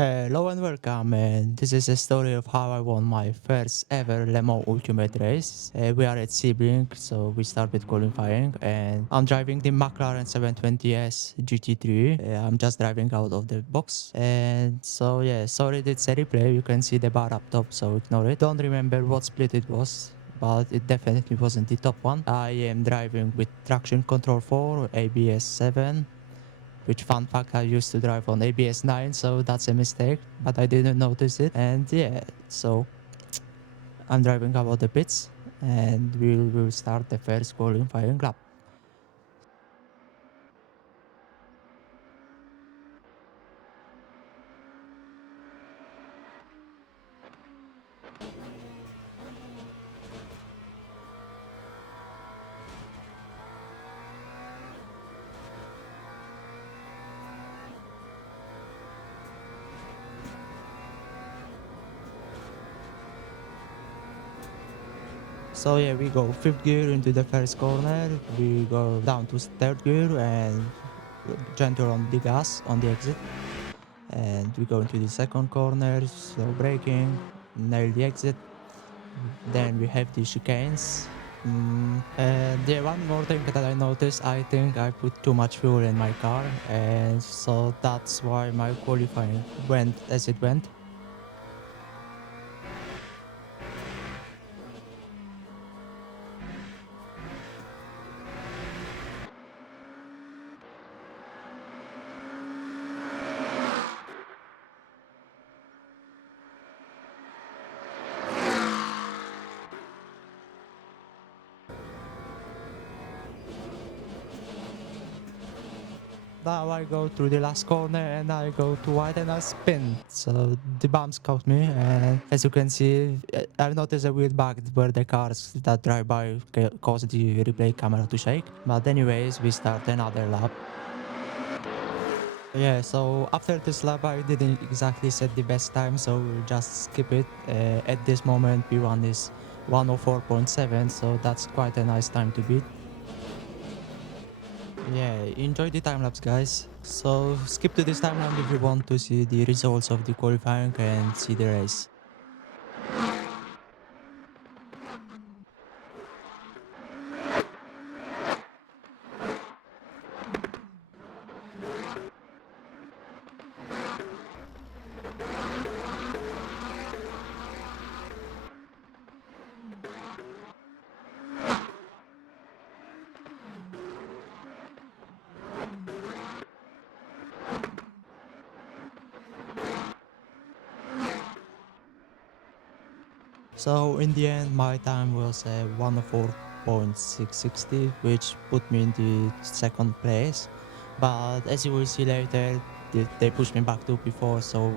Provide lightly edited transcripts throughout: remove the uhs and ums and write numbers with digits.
Hello and welcome, and this is a story of how I won my first ever Le Mans Ultimate race. We are at Sebring, so we start with qualifying, and I'm driving the McLaren 720S GT3. I'm just driving out of the box, and so yeah, sorry it's a replay, you can see the bar up top, so ignore it. Don't remember what split it was, but it definitely wasn't the top one. I am driving with traction control 4, ABS 7, which fun fact, I used to drive on ABS 9, so that's a mistake, but I didn't notice it. And yeah, so I'm driving about the pits, and we will start the first qualifying lap. So yeah, we go 5th gear into the first corner, we go down to 3rd gear and gentle on the gas on the exit. And we go into the 2nd corner, slow braking, nail the exit. Then we have the chicanes. And yeah, one more thing that I noticed, I think I put too much fuel in my car, and so that's why my qualifying went as it went. Now I go through the last corner and I go to wide and I spin. So the bumps caught me, and as you can see, I noticed a weird bug where the cars that drive by cause the replay camera to shake. But anyways, we start another lap. Yeah, so after this lap I didn't exactly set the best time, so we'll just skip it. At this moment P1 is 104.7, so that's quite a nice time to beat. Yeah, enjoy the time lapse guys. So skip to this timeline if you want to see the results of the qualifying and see the race. So in the end my time was 104.660, which put me in the 2nd place. But as you will see later, they pushed me back to P4, so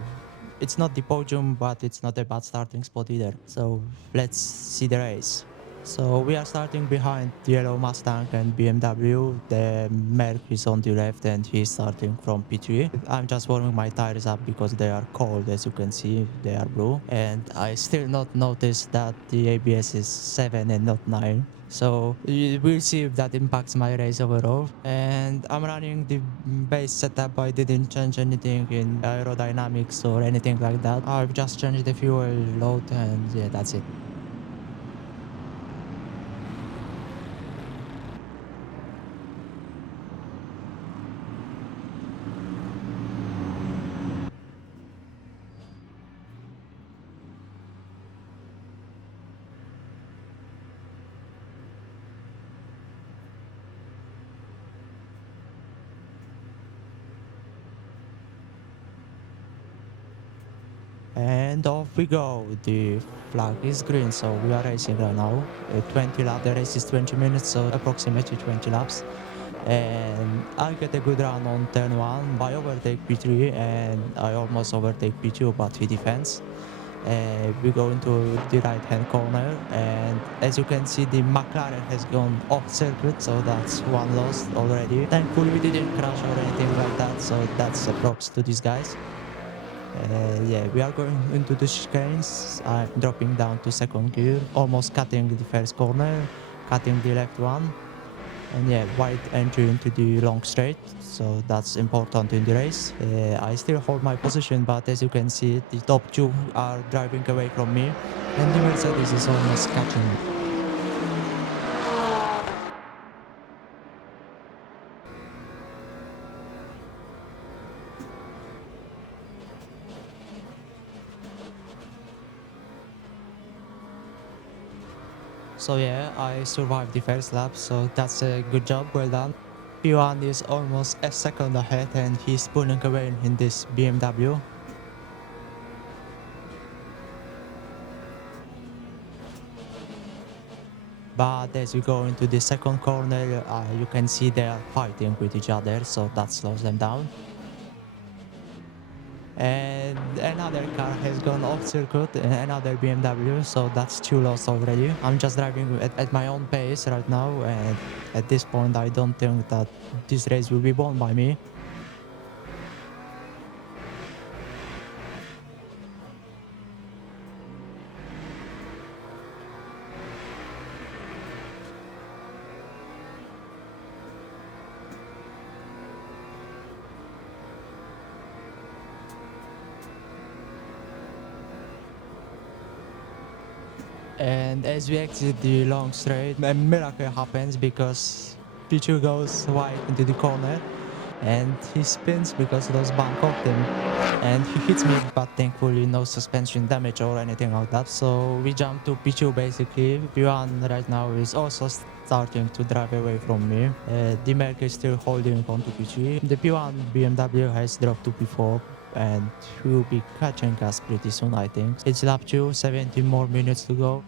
it's not the podium, but it's not a bad starting spot either. So let's see the race. So we are starting behind the yellow Mustang and BMW. The Merc is on the left and he's starting from P3. I'm just warming my tires up because they are cold, as you can see, they are blue. And I still not noticed that the ABS is 7 and not 9. So we'll see if that impacts my race overall. And I'm running the base setup. I didn't change anything in aerodynamics or anything like that. I've just changed the fuel load and yeah, that's it. And off we go. The flag is green, so we are racing right now. 20 laps. The race is 20 minutes, so approximately 20 laps. And I get a good run on turn 1. I overtake P3 and I almost overtake P2, but he defends. We go into the right hand corner, and as you can see, the McLaren has gone off circuit, so that's one lost already. Thankfully we didn't crash or anything like that, so that's a props to these guys. Yeah, we are going into the chicanes. I'm dropping down to 2nd gear, almost cutting the first corner, cutting the left one. And yeah, wide entry into the long straight, so that's important in the race. I still hold my position, but as you can see, the top two are driving away from me, and the Mercedes is almost catching me. So yeah, I survived the first lap, so that's a good job, well done. P1 is almost a second ahead and he's pulling away in this BMW. But as we go into the second corner, you can see they are fighting with each other, so that slows them down. And another car has gone off circuit, another BMW, so that's two lost already. I'm just driving at my own pace right now, and at this point I don't think that this race will be won by me. And as we exit the long straight, a miracle happens because Pichu goes wide into the corner and he spins because those bump off him. And he hits me, but thankfully no suspension damage or anything like that. So we jump to Pichu basically. P1 right now is also starting to drive away from me. The Merc is still holding on to Pichu. The P1 BMW has dropped to P4 and will be catching us pretty soon, I think. It's lap 2, 17 more minutes to go.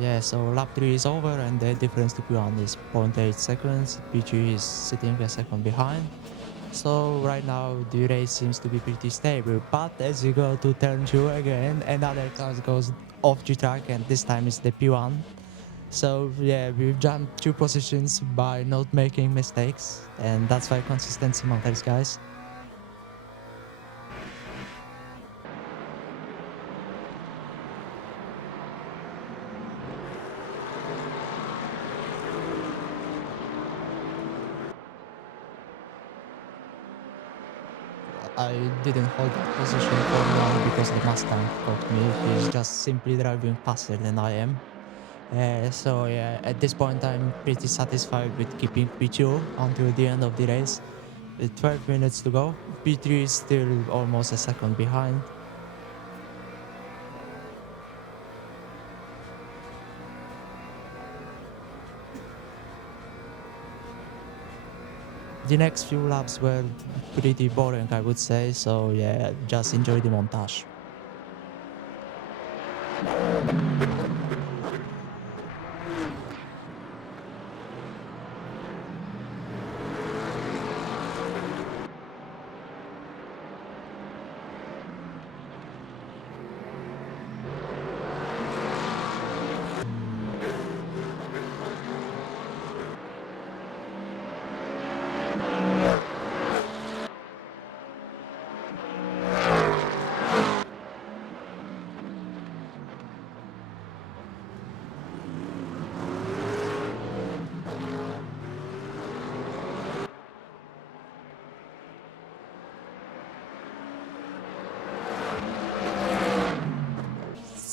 Yeah, so lap 3 is over and the difference to P1 is 0.8 seconds. PG is sitting a second behind. So right now the race seems to be pretty stable, but as you go to turn 2 again, another car goes off the track and this time it's the P1. So yeah, we've jumped 2 positions by not making mistakes, and that's why consistency matters, guys. I didn't hold that position for long because the Mustang caught me. He's just simply driving faster than I am. So yeah, at this point I'm pretty satisfied with keeping P2 until the end of the race. With 12 minutes to go, P3 is still almost a second behind. The next few laps were pretty boring, I would say, so yeah, just enjoy the montage.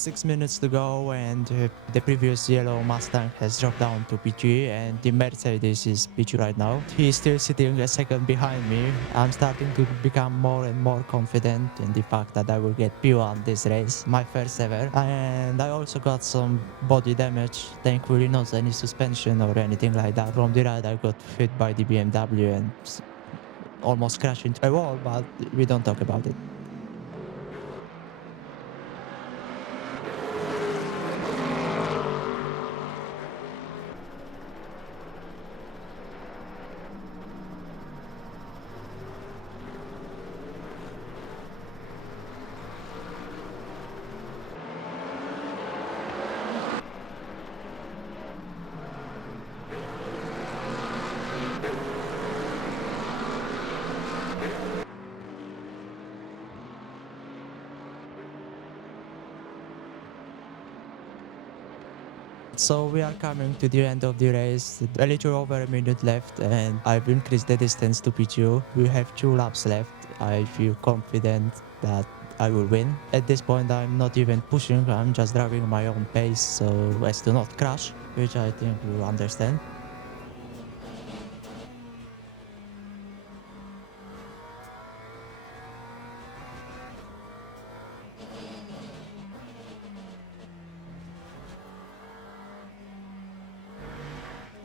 6 minutes to go, and the previous yellow Mustang has dropped down to P3, and the Mercedes is P2 right now. He's still sitting a second behind me. I'm starting to become more and more confident in the fact that I will get P1 this race, my first ever. And I also got some body damage, thankfully not any suspension or anything like that. From the ride I got hit by the BMW and almost crashed into a wall, but we don't talk about it. So we are coming to the end of the race, a little over a minute left, and I've increased the distance to P2. We have 2 laps left. I feel confident that I will win. At this point I'm not even pushing, I'm just driving my own pace so as to not crash, which I think you understand.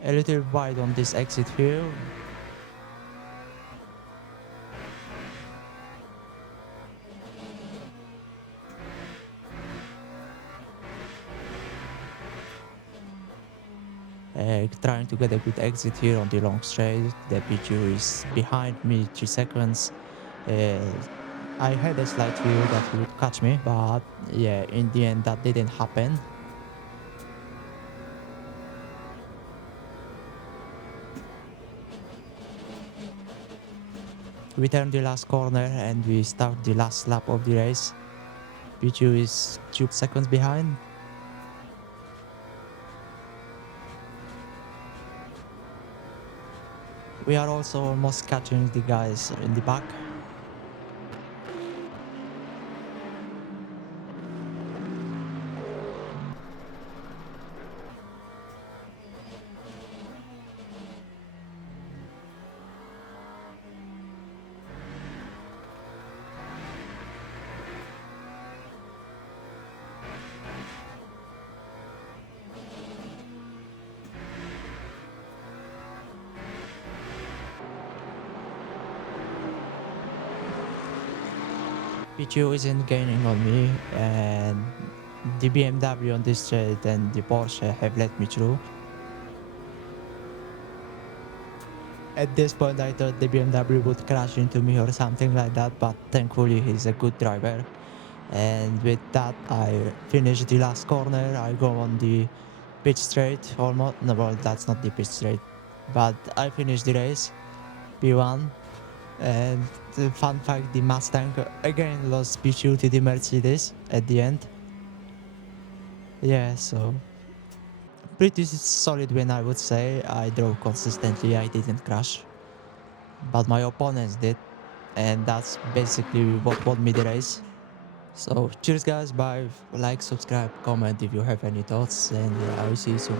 A little wide on this exit here. Trying to get a good exit here on the long straight. The P2 is behind me 3 seconds. Uh, I had a slight view that he would catch me, but yeah, in the end that didn't happen. We turn the last corner and we start the last lap of the race. P2 is 2 seconds behind. We are also almost catching the guys in the back. P2 isn't gaining on me, and the BMW on this straight and the Porsche have let me through. At this point I thought the BMW would crash into me or something like that, but thankfully he's a good driver. And with that I finish the last corner. I go on the pit straight almost. No, well, that's not the pit straight, but I finished the race, P1. And the fun fact, the Mustang again lost P2 to the Mercedes at the end. Yeah, so pretty solid win, I would say. I drove consistently, I didn't crash, but my opponents did, and that's basically what won me the race. So cheers guys, bye, like, subscribe, comment if you have any thoughts, and I will see you soon.